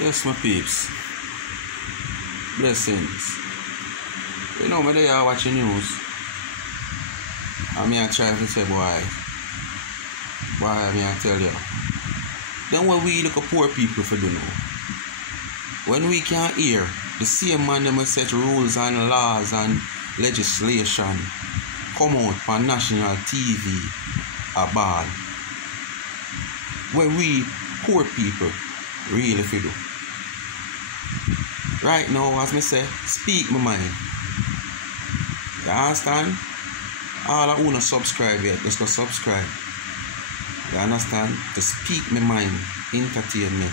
Yes, my peeps. Blessings. You know, me there watching news. And me I try to say, boy, me I tell you. Then what we look at poor people for do now? When we can't hear the same man them set rules and laws and legislation come out on national TV about when we poor people really feel do. Right now, as me say, speak my mind. You understand? All of you not subscribe yet, just go subscribe. You understand? To speak my mind, entertainment,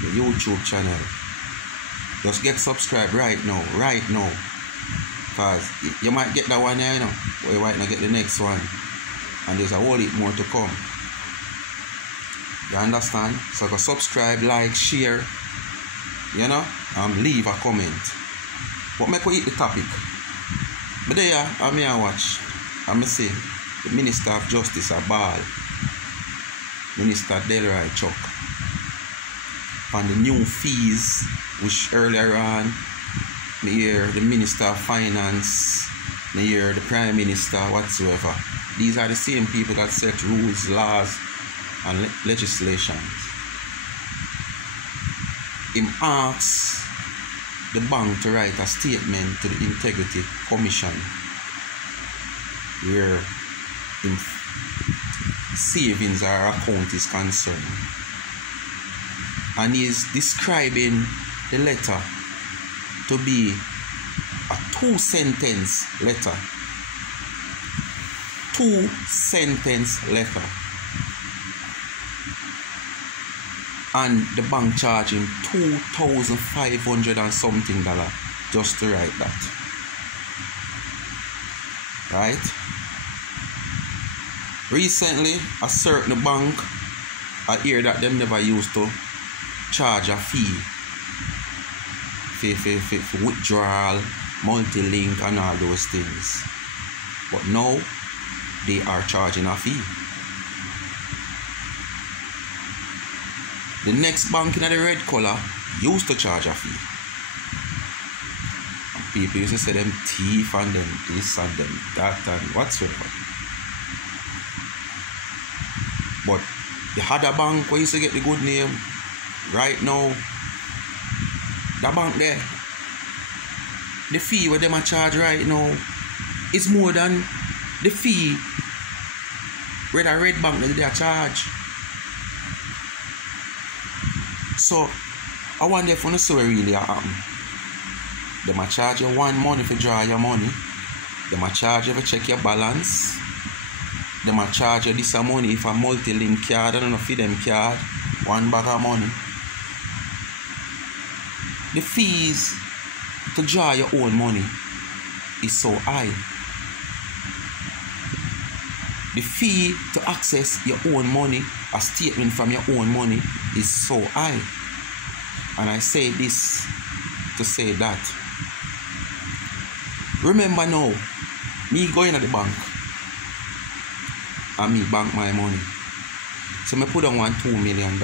the YouTube channel. Just get subscribed right now. Because you might get that one here, you know, or you might not get the next one. And there's a whole lot more to come. You understand? So go subscribe, like, share, you know, and leave a comment. But make we eat the topic. But there, I may watch. I may say the Minister of Justice a ball. Minister Delroy Chuck. On the new fees, which earlier on, me hear the Minister of Finance, me hear the Prime Minister, whatsoever. These are the same people that set rules, laws, and legislations. Him asks the bank to write a statement to the Integrity Commission where in savings or account is concerned, and he is describing the letter to be a 2-sentence letter. 2-sentence letter. And the bank charged him $2,500 and something just to write that. Right? Recently, a certain bank, I hear that them never used to charge a fee for withdrawal, multi-link and all those things. But now, they are charging a fee. The next bank in the red color used to charge a fee. And people used to say them thief and them this and them that and whatsoever. But the other bank where used to get the good name, right now, the bank there, the fee where them are charge right now is more than the fee where the red bank that they are charge. So, I wonder if you see what really happen. They might charge you one money if you draw your money. They might charge you if you check your balance. They might charge you this money if a multi-link card, I don't know if them card, one bag of money. The fees to draw your own money is so high. The fee to access your own money, a statement from your own money, is so high. And I say this to say that. Remember now, me going at the bank and me bank my money. So me put on $2 million.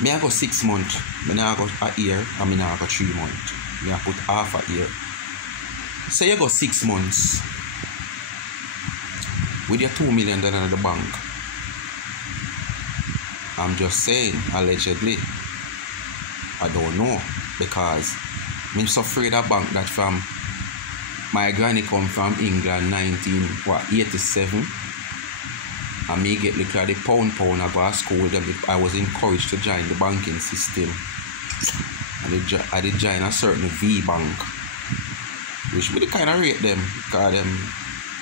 Me I go 6 months, me I go a year, and me I go 3 months. Me I put half a year. So you go 6 months with your $2 million in the bank. I'm just saying, allegedly. I don't know, because I'm so afraid of bank that from my granny come from England 1987, and me get look at the pound I go to school. I was encouraged to join the banking system, and I did join a certain V bank, which really kind of rate them, because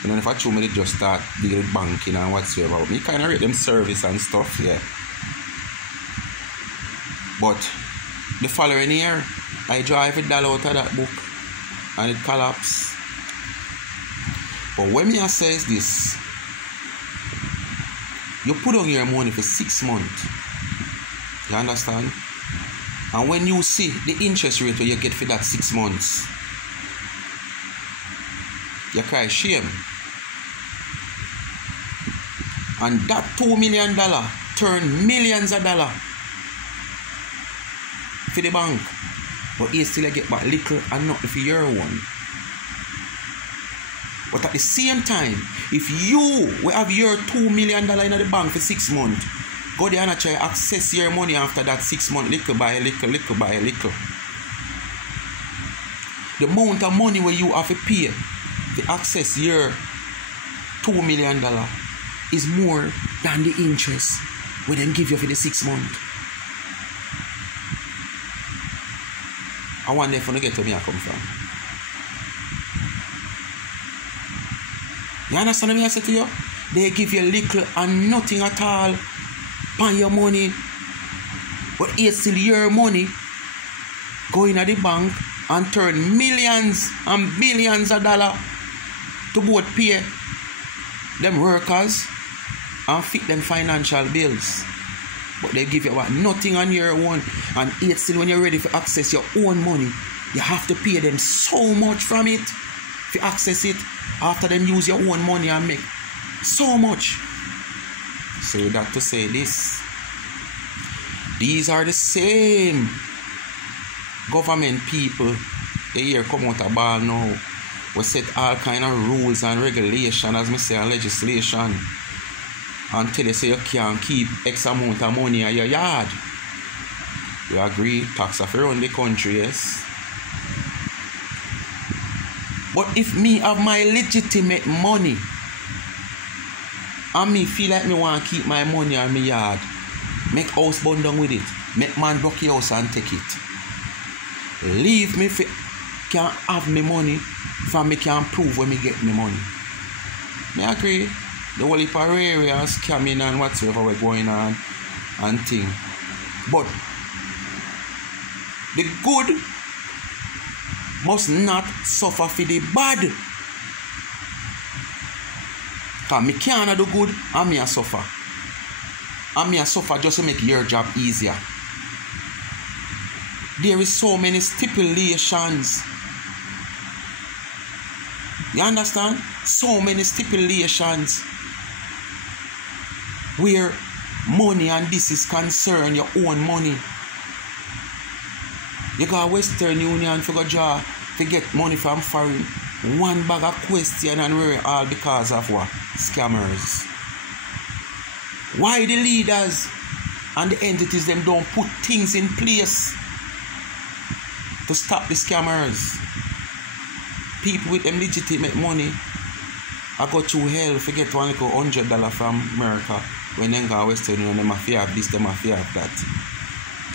you know, if I told me they just start dealing with banking and whatsoever, me kind of rate them service and stuff, yeah. But the following year, I draw every dollar out of that book and it collapsed. But when me says this, you put on your money for 6 months. You understand? And when you see the interest rate you get for that 6 months, you cry shame. And that $2 million turn millions of dollars for the bank. But you still get back little and nothing for your one. But at the same time, if you will have your $2 million in the bank for 6 months, go there and try to access your money after that 6 months, little by little, little by little. The amount of money where you have to pay to access your $2 million is more than the interest we then give you for the 6 months. I wonder if you get to me I come from. You understand what I say to you? They give you little and nothing at all on your money. But it's still your money go in at the bank and turn millions and billions of dollars to both pay them workers and fit them financial bills. But they give you what, nothing on your own. And it's still when you're ready to access your own money, you have to pay them so much from it to access it after them use your own money and make so much. So that to say this, these are the same government people they here come out of ball now. We set all kind of rules and regulation, as me say, and legislation, until they say you can't keep X amount of money in your yard. You agree? Tax off around the country, yes. But if me have my legitimate money and me feel like me want to keep my money in my yard, make house burn down with it, make man broke your house and take it. Leave me if can have me money for me can prove when me get me money. Me agree. The whole heap of areas scamming and whatsoever we're going on and thing. But the good must not suffer for the bad. Because me can't do good and me a suffer. And me a suffer just to make your job easier. There is so many stipulations. You understand? So many stipulations where money and this is concerned, your own money. You got Western Union for go draw to get money from foreign. One bag of question and we're all because of what? Scammers. Why the leaders and the entities them don't put things in place to stop the scammers? People with them legitimate money I go through hell to get one little $100 from America when they go Western Union, them have this, them have that.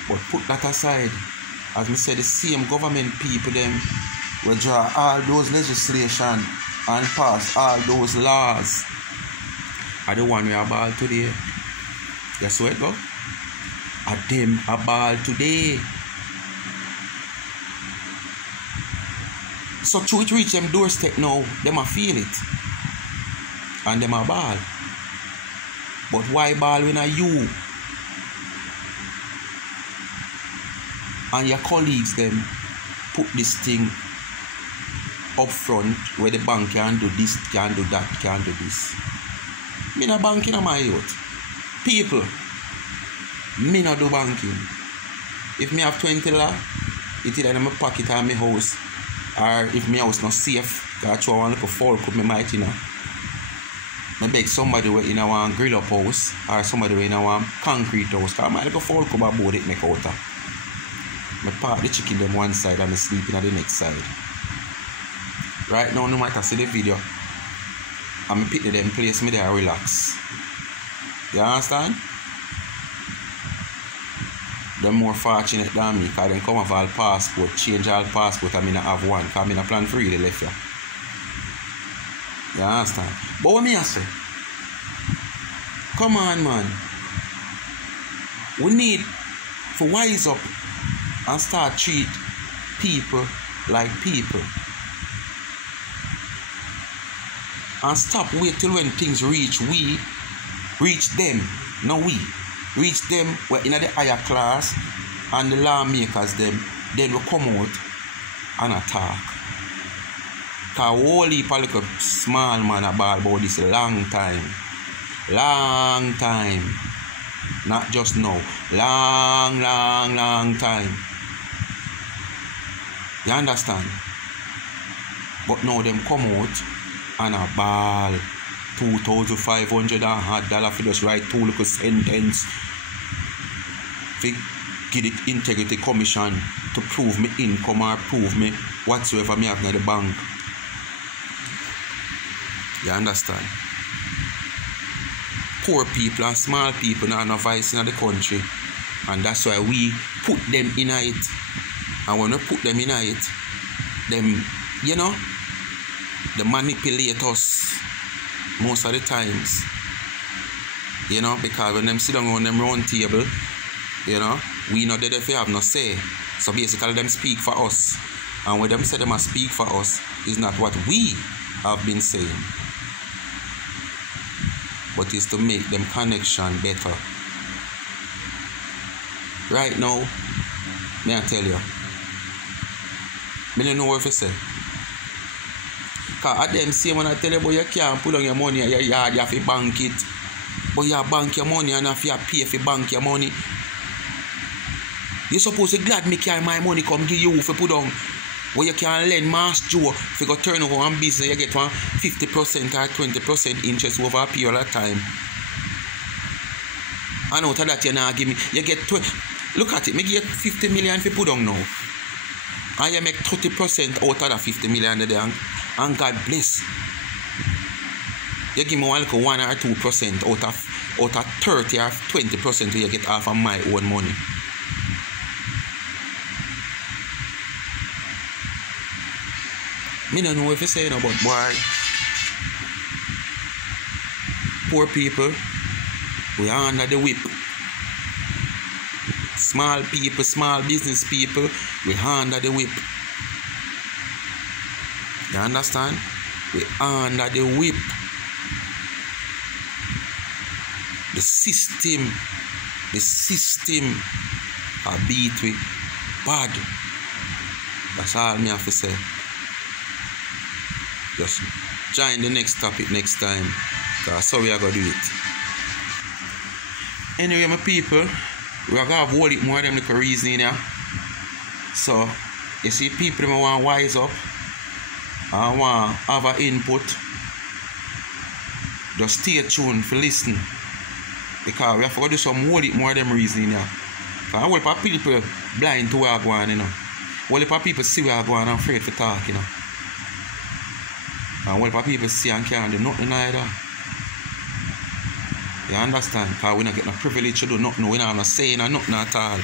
But put that aside, as I said, the same government people them will draw all those legislation and pass all those laws. I the one we are ball today. Guess where it go? I them a ball today. So through it reach them doorstep now, them a feel it. And them a ball. But why ball when are you and your colleagues them put this thing up front where the bank can do this, can do that, can do this? Me no banking on my youth. People, me no do banking. If me have $20, it's either in my pocket or my house. Or if my house not safe, I throw one little fork up my might, you know. I beg somebody where in a grill up house or somebody where in a concrete house. Because I might little fork up about it make out. I park the chicken them one side and I sleeping on the next side. Right now, no matter see the video, I'm pick them place me there relax. You understand? They're more fortunate than me because they come have all passport, change all passport and I not have one because I not plan for really left here. You understand? But what me I say? Come on, man. We need to wise up and start treat people like people. And stop wait till when things reach them, no we. Reach them we're in the higher class and the lawmakers them, then we come out and attack. Cause whole heap of little small man about this long time. Long time. Not just now. Long time. You understand? But now them come out and a ball $2,500 for just write 2 little sentence. They give the integrity commission to prove me income or prove me whatsoever me have in the bank. You understand? Poor people and small people not no voice in the country, and that's why we put them in it. And when we put them in it, them, you know, they manipulate us most of the times. You know, because when them sit down on them round table, you know, we know that if they have no say. So basically them speak for us. And when them say them must speak for us is not what we have been saying, but is to make them connection better. Right now, may I tell you, I don't know what to say. Because at them say when I tell you about you can't put on your money in your yard, you have to bank it. But you bank your money and if you pay for bank your money. You're supposed to glad me carry my money come give you for put on. Where you can lend Mass Joe if you go turn over one business, you get 50% or 20% interest over a period of time. And out of that you now give me, you get 20. Look at it, me get 50 million if you put on now. And you make 30% out of that 50 million a day, and God bless. You give me one like 1 or 2% out of 30 or 20% you get half of my own money. Me don't know if you're saying about boy. Poor people, we are under the whip. Small people, small business people, we are under the whip. You understand? We are under the whip. The system are beat with bad. That's all me have to say. Just join the next topic next time, because so we are going to do it. Anyway, my people, we are going to have hold it more of them little reasoning here. So, you see, people who want to wise up and want to have an input, just stay tuned for listen. Because we have to do some hold it more of them reasoning here. Because a whole lot of people blind to where I'm going, you know. A whole lot of people see where I'm going and afraid to talk, you know. And what people see and can't do nothing either. You understand? Because we don't get no privilege to do nothing. We don't have no say in nothing at all.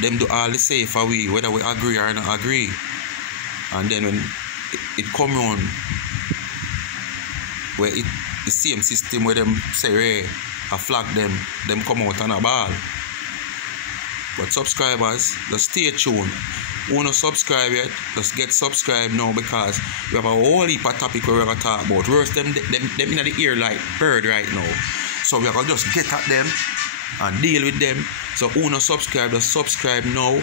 Them do all the say for we, whether we agree or not agree. And then when it come round, where the same system where them say, hey, I flag them come out on a ball. But subscribers, just stay tuned. Who want to subscribe yet, just get subscribed now, because we have a whole heap of topic we're going to talk about. Roast them in the ear like bird right now. So we are going to just get at them and deal with them. So who want to subscribe, just subscribe now.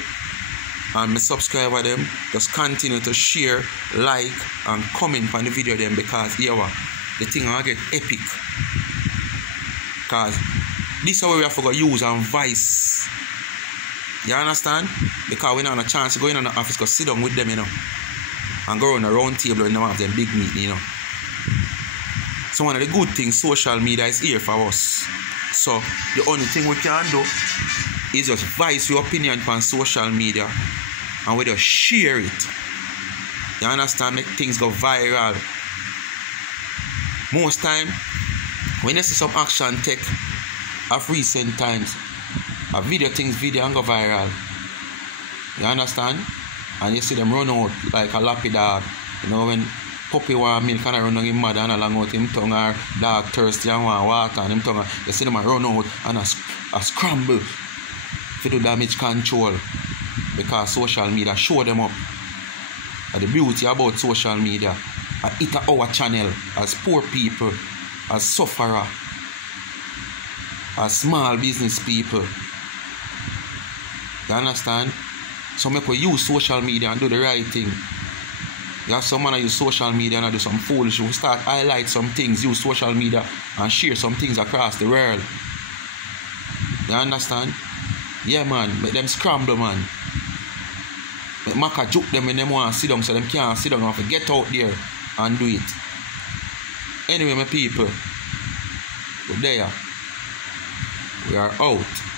And me subscriber them, just continue to share, like, and comment on the video them, because yeah, the thing will get epic. Because this is how we have to use and voice. You understand? Because we don't have a chance to go in the office, go sit down with them, you know, and go around a round table and have them big meeting, you know. So one of the good things, social media is here for us. So the only thing we can do is just voice your opinion on social media and we just share it. You understand? Make things go viral. Most time, when you see some action take of recent times, a video and go viral. You understand? And you see them run out like a lappy dog. You know, when puppy want milk and run on him mother and along out him tongue, or dog thirsty and want water and him tongue, you see them run out and a scramble to do damage control, because social media show them up. And the beauty about social media, it's our channel as poor people, as sufferer, as small business people. You understand? So make we use social media and do the right thing. You have some man use social media and do some foolish. We start highlight some things, use social media and share some things across the world. You understand? Yeah, man. Make them scramble, man. Make Maka juke them when they want to sit down so them can't sit down. They have to get out there and do it. Anyway, my people, we're there. We are out.